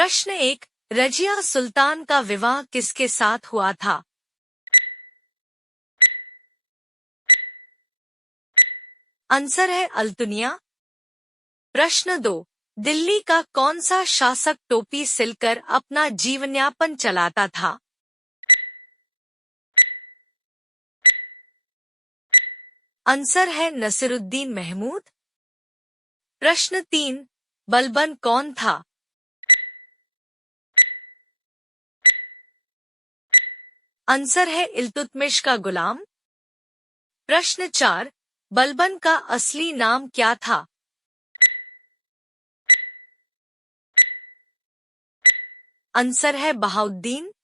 प्रश्न 1। रजिया सुल्तान का विवाह किसके साथ हुआ था? आंसर है अल्तुनिया। प्रश्न 2। दिल्ली का कौन सा शासक टोपी सिलकर अपना जीवनयापन चलाता था? आंसर है नसीरुद्दीन महमूद। प्रश्न 3। बलबन कौन था? आंसर है इल्तुतमिश का गुलाम। प्रश्न 4। बलबन का असली नाम क्या था? आंसर है बहाउद्दीन।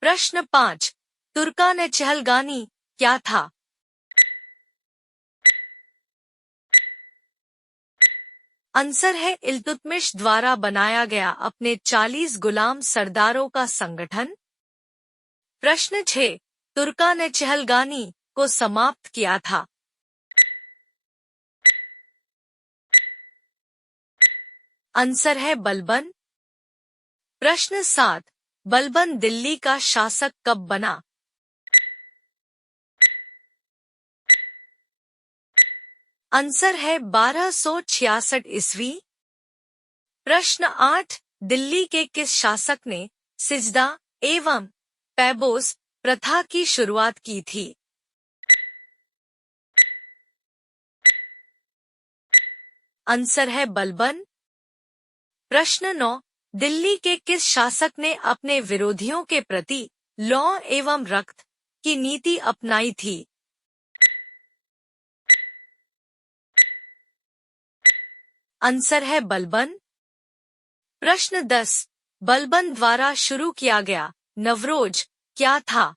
प्रश्न 5। तुर्कान चहलगानी क्या था? आंसर है इल्तुतमिश द्वारा बनाया गया अपने 40 गुलाम सरदारों का संगठन। प्रश्न 6। तुर्कान चहलगानी को समाप्त किया था? आंसर है बलबन। प्रश्न 7। बलबन दिल्ली का शासक कब बना? आंसर है 1266 ईस्वी। प्रश्न 8। दिल्ली के किस शासक ने सिजदा एवं पैबोस प्रथा की शुरुआत की थी? आंसर है बलबन। प्रश्न 9। दिल्ली के किस शासक ने अपने विरोधियों के प्रति लौ एवं रक्त की नीति अपनाई थी? आंसर है बलबन। प्रश्न 10। बलबन द्वारा शुरू किया गया नवरोज क्या था?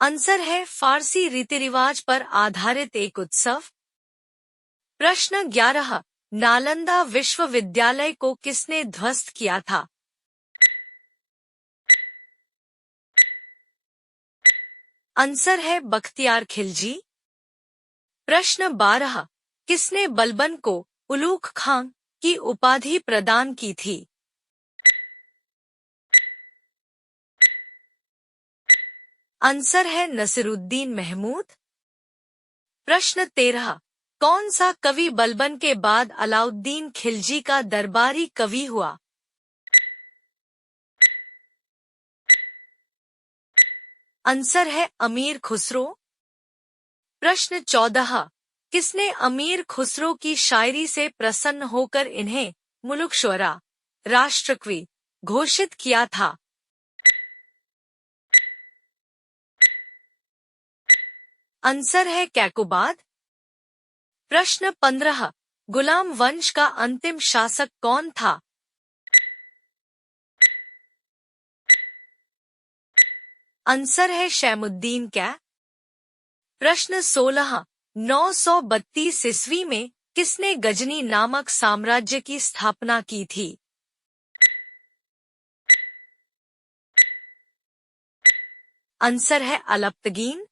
आंसर है फारसी रीति रिवाज पर आधारित एक उत्सव। प्रश्न 11। नालंदा विश्वविद्यालय को किसने ध्वस्त किया था? आंसर है बख्तियार खिलजी। प्रश्न 12। किसने बलबन को उलूग खां की उपाधि प्रदान की थी? आंसर है नसीरुद्दीन महमूद। प्रश्न 13। कौन सा कवि बलबन के बाद अलाउद्दीन खिलजी का दरबारी कवि हुआ? आंसर है अमीर खुसरो। प्रश्न 14। किसने अमीर खुसरो की शायरी से प्रसन्न होकर इन्हें मुलुक शुअरा राष्ट्रकवि घोषित किया था? आंसर है कैकुबाद। प्रश्न 15। गुलाम वंश का अंतिम शासक कौन था? आंसर है शैमुद्दीन कै। प्रश्न 16। 932 ईस्वी में किसने गजनी नामक साम्राज्य की स्थापना की थी? आंसर है अलप्तगीन।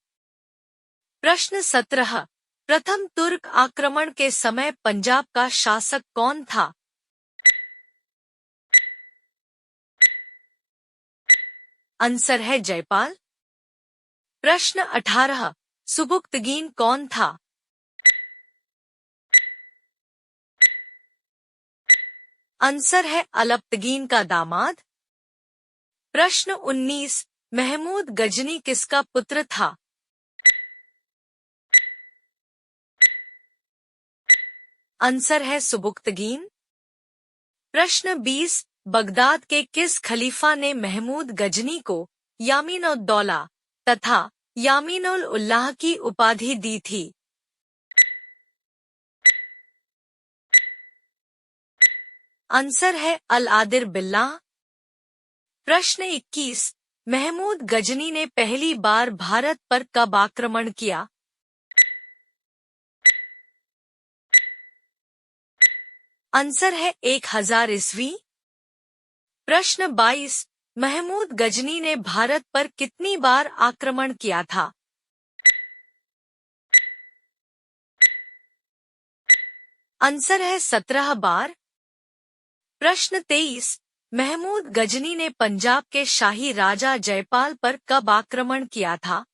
प्रश्न 17। प्रथम तुर्क आक्रमण के समय पंजाब का शासक कौन था? आंसर है जयपाल। प्रश्न 18। सुबुक्तगीन कौन था? आंसर है अलप्तगीन का दामाद। प्रश्न 19। महमूद गजनी किसका पुत्र था? आंसर है सुबुक्तगीन। प्रश्न 20। बगदाद के किस खलीफा ने महमूद गजनी को यामीन-उद-दौला तथा यामीन-उल-उल्लाह की उपाधि दी थी? आंसर है अल-आदिर बिल्लाह। प्रश्न 21। महमूद गजनी ने पहली बार भारत पर कब आक्रमण किया? आंसर है 1000 ईस्वी। प्रश्न 22। महमूद गजनी ने भारत पर कितनी बार आक्रमण किया था? आंसर है 17 बार। प्रश्न 23, महमूद गजनी ने पंजाब के शाही राजा जयपाल पर कब आक्रमण किया था?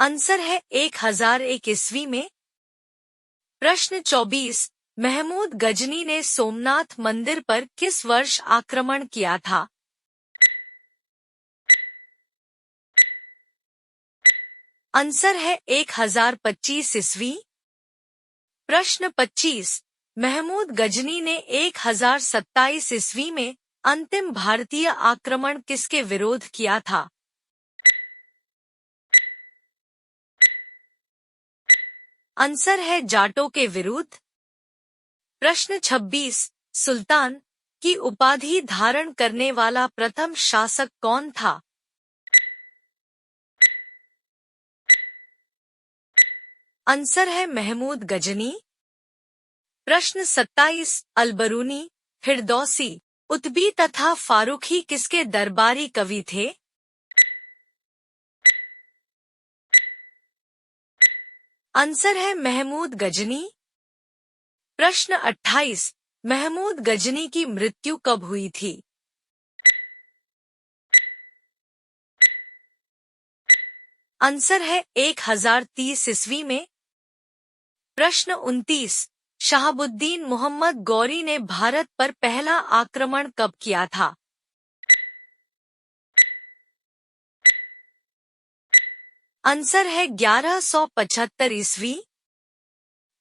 आंसर है 1001 ईस्वी में। प्रश्न 24, महमूद गजनी ने सोमनाथ मंदिर पर किस वर्ष आक्रमण किया था? आंसर है 1025 ईस्वी। प्रश्न 25, महमूद गजनी ने 1027 ईस्वी में अंतिम भारतीय आक्रमण किसके विरोध किया था? आंसर है जाटों के विरुद्ध। प्रश्न 26, सुल्तान की उपाधि धारण करने वाला प्रथम शासक कौन था? आंसर है महमूद गजनी। प्रश्न 27, अलबरूनी, फिरदौसी, उतबी तथा फारूकी किसके दरबारी कवि थे? आंसर है महमूद गजनी। प्रश्न 28, महमूद गजनी की मृत्यु कब हुई थी? आंसर है 1030 ईस्वी में। प्रश्न 29, शहाबुद्दीन मोहम्मद गौरी ने भारत पर पहला आक्रमण कब किया था? आंसर है 1175 ईस्वी।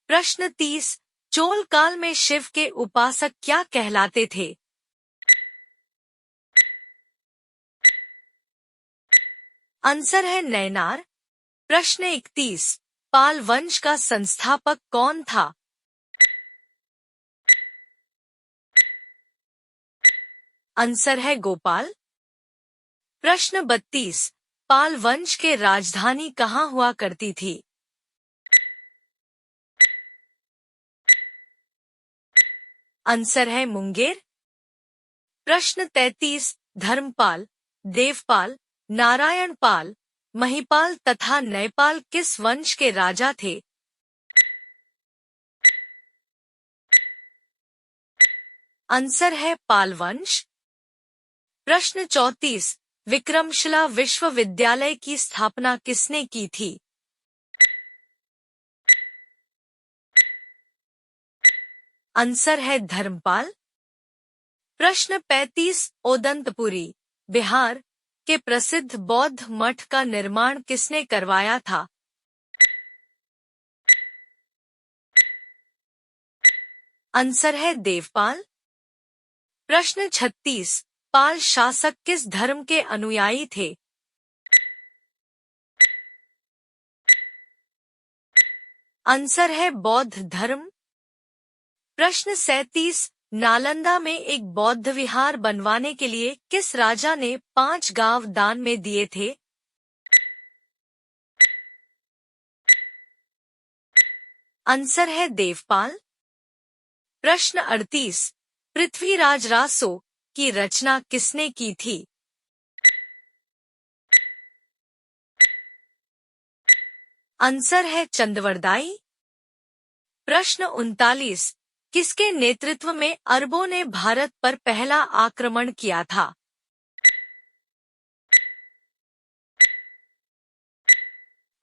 प्रश्न 30, चोल काल में शिव के उपासक क्या कहलाते थे? आंसर है नैनार। प्रश्न 31, पाल वंश का संस्थापक कौन था? आंसर है गोपाल। प्रश्न 32, पाल वंश के राजधानी कहाँ हुआ करती थी? आंसर है मुंगेर। प्रश्न 33, धर्मपाल, देवपाल, नारायणपाल, महिपाल तथा नयपाल किस वंश के राजा थे? आंसर है पाल वंश। प्रश्न 34, विक्रमशिला विश्वविद्यालय की स्थापना किसने की थी? आंसर है धर्मपाल। प्रश्न 35, ओदंतपुरी, बिहार के प्रसिद्ध बौद्ध मठ का निर्माण किसने करवाया था? आंसर है देवपाल। प्रश्न 36, पाल शासक किस धर्म के अनुयायी थे? आंसर है बौद्ध धर्म। प्रश्न 37, नालंदा में एक बौद्ध विहार बनवाने के लिए किस राजा ने 5 गांव दान में दिए थे? आंसर है देवपाल। प्रश्न 38, पृथ्वीराज रासो की रचना किसने की थी? आंसर है चंद्रवरदाई। प्रश्न 39, किसके नेतृत्व में अरबों ने भारत पर पहला आक्रमण किया था?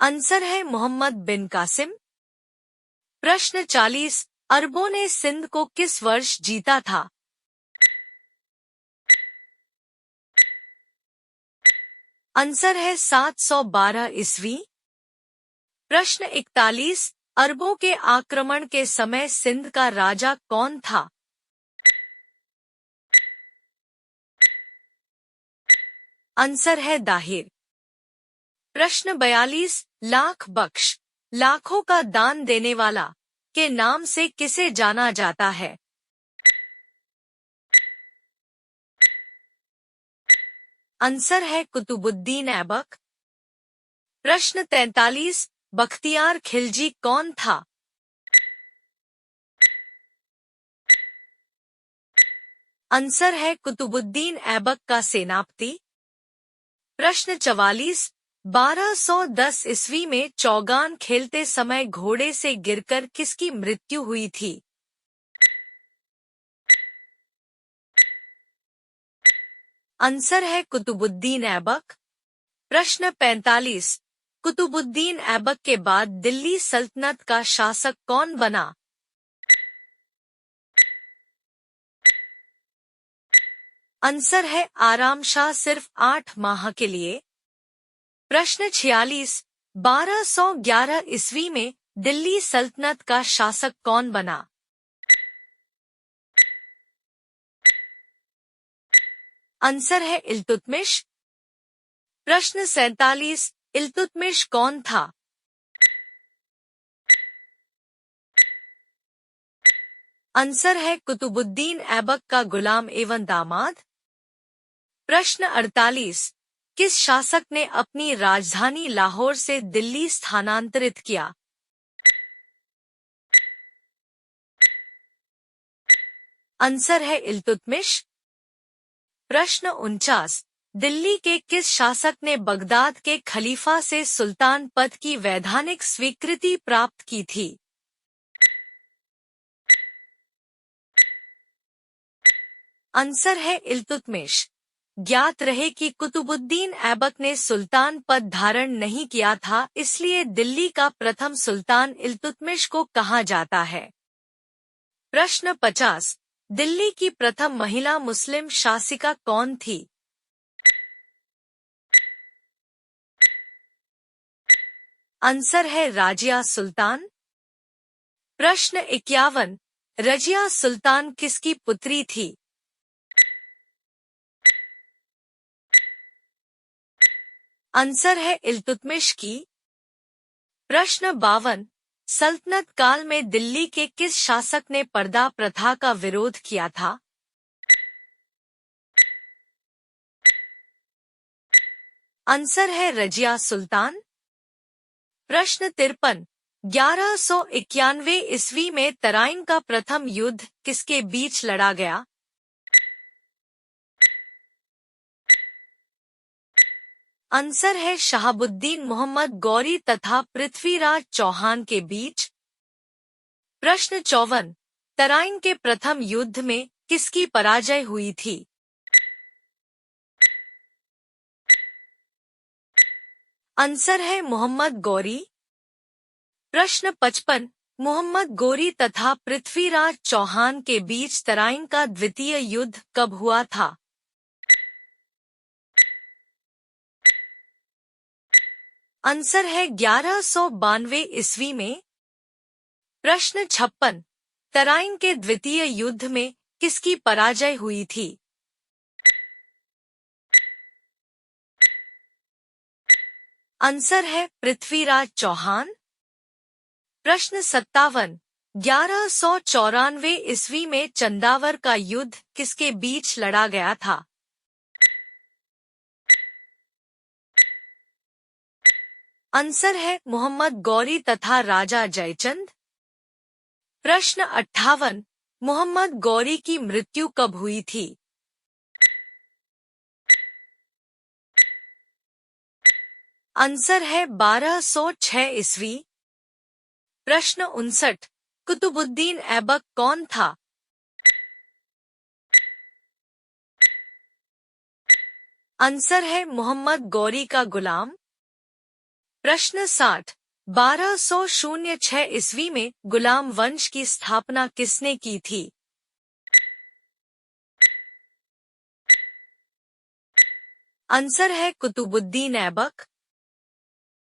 आंसर है मोहम्मद बिन कासिम। प्रश्न 40, अरबों ने सिंध को किस वर्ष जीता था? आंसर है 712 ईस्वी। प्रश्न 41, अरबों के आक्रमण के समय सिंध का राजा कौन था? आंसर है दाहिर। प्रश्न 42, लाख बख्श, लाखों का दान देने वाला के नाम से किसे जाना जाता है? आंसर है कुतुबुद्दीन ऐबक। प्रश्न 43, बख्तियार खिलजी कौन था? आंसर है कुतुबुद्दीन ऐबक का सेनापति। प्रश्न 44, 1210 ईस्वी में चौगान खेलते समय घोड़े से गिरकर किसकी मृत्यु हुई थी? आंसर है कुतुबुद्दीन ऐबक। प्रश्न 45। कुतुबुद्दीन ऐबक के बाद दिल्ली सल्तनत का शासक कौन बना? आंसर है आराम शाह, सिर्फ 8 माह के लिए। प्रश्न 46। 1211 ईस्वी में दिल्ली सल्तनत का शासक कौन बना? आंसर है इल्तुतमिश। प्रश्न 47। इल्तुतमिश कौन था? आंसर है कुतुबुद्दीन ऐबक का गुलाम एवं दामाद। प्रश्न 48। किस शासक ने अपनी राजधानी लाहौर से दिल्ली स्थानांतरित किया? आंसर है इल्तुतमिश। प्रश्न 49। दिल्ली के किस शासक ने बगदाद के खलीफा से सुल्तान पद की वैधानिक स्वीकृति प्राप्त की थी? आंसर है इल्तुतमिश। ज्ञात रहे कि कुतुबुद्दीन ऐबक ने सुल्तान पद धारण नहीं किया था, इसलिए दिल्ली का प्रथम सुल्तान इल्तुतमिश को कहा जाता है। प्रश्न 50। दिल्ली की प्रथम महिला मुस्लिम शासिका कौन थी? आंसर है राजिया सुल्तान। प्रश्न 51। रजिया सुल्तान किसकी पुत्री थी? आंसर है इल्तुतमिश की। प्रश्न 52। सल्तनत काल में दिल्ली के किस शासक ने पर्दा प्रथा का विरोध किया था? आंसर है रजिया सुल्तान। प्रश्न 53। 1191 ईस्वी में तराइन का प्रथम युद्ध किसके बीच लड़ा गया? आंसर है शहाबुद्दीन मोहम्मद गौरी तथा पृथ्वीराज चौहान के बीच। प्रश्न 54। तराइन के प्रथम युद्ध में किसकी पराजय हुई थी? आंसर है मोहम्मद गौरी। प्रश्न 55। मोहम्मद गौरी तथा पृथ्वीराज चौहान के बीच तराइन का द्वितीय युद्ध कब हुआ था? आंसर है 1192 ईस्वी में। प्रश्न 56। तराइन के द्वितीय युद्ध में किसकी पराजय हुई थी? आंसर है पृथ्वीराज चौहान। प्रश्न 57। 1194 ईस्वी में चंदावर का युद्ध किसके बीच लड़ा गया था? आंसर है मोहम्मद गौरी तथा राजा जयचंद। प्रश्न 58। मोहम्मद गौरी की मृत्यु कब हुई थी? आंसर है 1206 ईस्वी। प्रश्न 59। कुतुबुद्दीन ऐबक कौन था? आंसर है मोहम्मद गौरी का गुलाम। प्रश्न 60। 1206 ईस्वी में गुलाम वंश की स्थापना किसने की थी? आंसर है कुतुबुद्दीन ऐबक।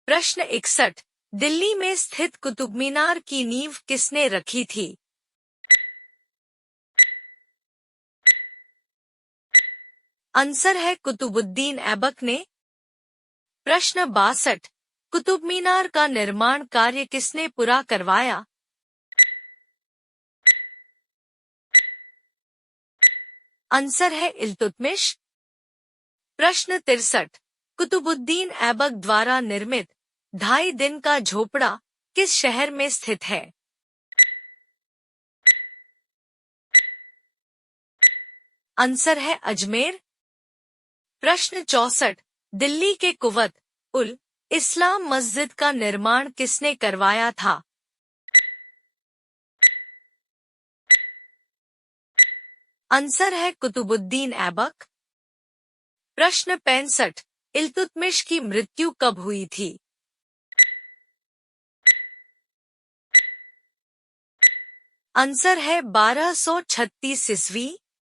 प्रश्न 61। दिल्ली में स्थित कुतुब मीनार की नींव किसने रखी थी? आंसर है कुतुबुद्दीन ऐबक ने। प्रश्न 62। कुतुब मीनार का निर्माण कार्य किसने पूरा करवाया? आंसर है इल्तुतमिश। प्रश्न 63। कुतुबुद्दीन ऐबक द्वारा निर्मित 2.5 दिन का झोपड़ा किस शहर में स्थित है? आंसर है अजमेर। प्रश्न 64। दिल्ली के कुवत उल इस्लाम मस्जिद का निर्माण किसने करवाया था? आंसर है कुतुबुद्दीन ऐबक। प्रश्न 65, इल्तुतमिश की मृत्यु कब हुई थी? आंसर है 1236 ईस्वी।